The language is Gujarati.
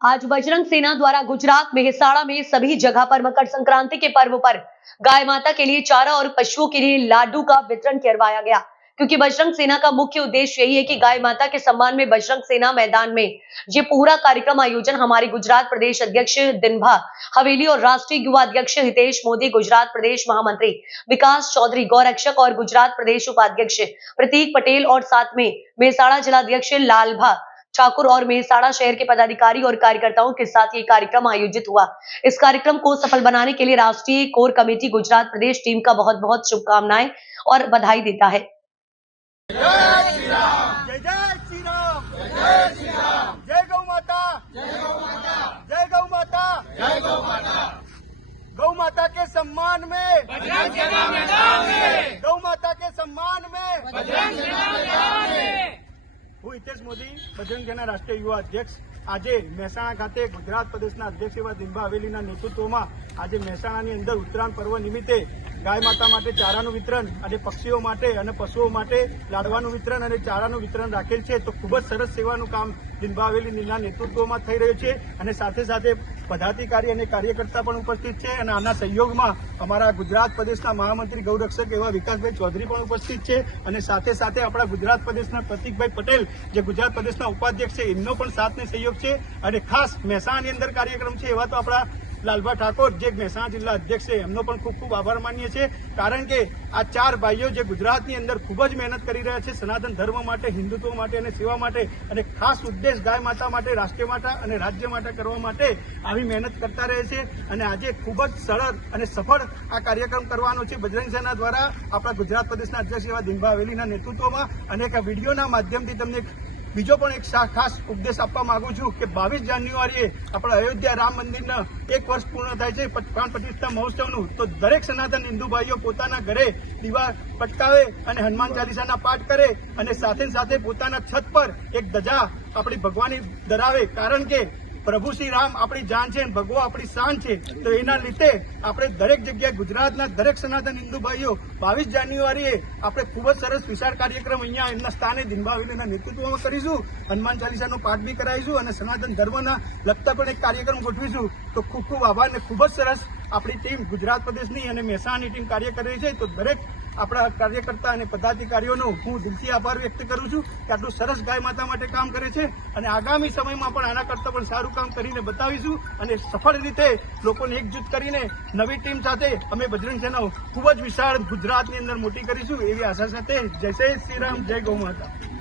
आज बजरंग सेना द्वारा गुजरात मेहसाणा में सभी जगह पर मकर संक्रांति के पर्व पर गाय माता के लिए चारा और पशुओं के लिए लाडू का वितरण करवाया गया, क्योंकि बजरंग सेना का मुख्य उद्देश्य यही है कि गाय माता के सम्मान में बजरंग सेना मैदान में ये पूरा कार्यक्रम आयोजन हमारे गुजरात प्रदेश अध्यक्ष दिनभा हवेली और राष्ट्रीय युवा अध्यक्ष हितेश मोदी, गुजरात प्रदेश महामंत्री विकास चौधरी गौरक्षक और गुजरात प्रदेश उपाध्यक्ष प्रतीक पटेल और साथ में मेहसाणा जिलाध्यक्ष लालभा ठाकुर और मेहसाणा शहर के पदाधिकारी और कार्यकर्ताओं के साथ ये कार्यक्रम आयोजित हुआ। इस कार्यक्रम को सफल बनाने के लिए राष्ट्रीय कोर कमेटी गुजरात प्रदेश टीम का बहुत बहुत शुभकामनाएं और बधाई देता है। जय श्री राम, जय जय श्री राम, जय श्री राम, जय गौ माता, जय गौ माता, जय गौ माता, जय गौ माता। गौ माता के सम्मान में बजरंग सेना मैदान में, गौ माता के सम्मान में बजरंग सेना मैदान में। હું હિતેશ મોદી, બજરંગ સેના રાષ્ટ્રીય યુવા અધ્યક્ષ, આજે મહેસાણા ખાતે ગુજરાત પ્રદેશના અધ્યક્ષ એવા દિનભા હવેલીના નેતૃત્વમાં આજે મહેસાણાની અંદર ઉત્તરાયણ પર્વ નિમિત્તે ગાય માતા માટે ચારાનું વિતરણ અને પક્ષીઓ માટે અને પશુઓ માટે લાડવાનું વિતરણ અને ચારાનું વિતરણ રાખેલ છે। તો ખૂબ જ સરસ સેવાનું કામ દિનભા હવેલીના નેતૃત્વમાં થઈ રહ્યું છે અને સાથે સાથે પદાધિકારી અને કાર્યકર્તા પણ ઉપસ્થિત છે અને આના સહયોગમાં અમારા ગુજરાત પ્રદેશના મહામંત્રી ગૌરક્ષક એવા વિકાસભાઈ ચૌધરી પણ ઉપસ્થિત છે અને સાથે સાથે આપણા ગુજરાત પ્રદેશના પ્રતીકભાઈ પટેલ જે ગુજરાત પ્રદેશના ઉપાધ્યક્ષ છે એમનો પણ સાથ ને સહયોગ છે અને ખાસ મહેસાણાની અંદર કાર્યક્રમ છે એવા તો આપણા લાલભા ઠાકોર જે મહેસાણા જિલ્લા અધ્યક્ષ છે એમનો પણ ખૂબ ખૂબ આભાર માનીએ છીએ, કારણ કે આ ચાર ભાઈઓ જે ગુજરાતની અંદર ખૂબ જ મહેનત કરી રહ્યા છે સનાતન ધર્મ માટે, હિન્દુત્વ માટે અને સેવા માટે અને ખાસ ઉદ્દેશ ગાય માતા માટે, રાષ્ટ્રીય માતા અને રાજ્ય માટે કરવા માટે આવી મહેનત કરતા રહે છે અને આજે ખૂબ જ સરળ અને સફળ આ કાર્યક્રમ કરવાનો છે બજરંગ સેના દ્વારા આપણા ગુજરાત પ્રદેશના અધ્યક્ષ એવા દિનભા હવેલીના નેતૃત્વમાં। અને એક વિડીયોના માધ્યમથી તમને બીજો પણ એક ખાસ ઉપદેશ આપવા માંગુ છું કે 22 જાન્યુઆરીએ આપણા અયોધ્યા રામ મંદિરના 1 વર્ષ પૂર્ણ થાય છે પ્રાણ પ્રતિષ્ઠા મહોત્સવનું। તો દરેક સનાતન હિન્દુ ભાઈઓ પોતાના ઘરે દીવા પટકાવે અને હનુમાન ચાલીસાના પાઠ કરે અને સાથે સાથે પોતાના છત પર એક ધજા આપણી ભગવાનની ધરાવે, કારણ કે પ્રભુ શ્રી રામ આપણી જાન છે, ભગવો આપણી શાન છે। તો એના લીધે આપણે દરેક જગ્યાએ ગુજરાતના દરેક સનાતન હિન્દુ ભાઈઓ 22 જાન્યુઆરીએ આપણે ખૂબ જ સરસ વિશાળ કાર્યક્રમ અહીંયા એમના સ્થાને દિનભા હવેલીના નેતૃત્વમાં કરીશું, હનુમાન ચાલીસાનો પાઠ બી કરાવીશું અને સનાતન ધર્મના લગતા પણ એક કાર્યક્રમ ગોઠવીશું। તો ખૂબ ખૂબ આભાર ને ખૂબ જ સરસ આપણી ટીમ ગુજરાત પ્રદેશની અને મહેસાણાની ટીમ કાર્ય કરી રહી છે। તો દરેક આપણા કાર્યકર્તા અને પદાધિકારીઓનો હું દિલથી આભાર વ્યક્ત કરું છું કે આટલું સરસ ગાય માતા માટે કામ કરે છે અને આગામી સમયમાં પણ આના કરતાં પણ સારું કામ કરીને બતાવીશું અને સફળ રીતે લોકોને એકજૂથ કરીને નવી ટીમ સાથે અમે બજરંગ સેના ખૂબ જ વિશાળ ગુજરાતની અંદર મોટી કરીશું એવી આશા સાથે જય શ્રી રામ, જય ગૌ માતા।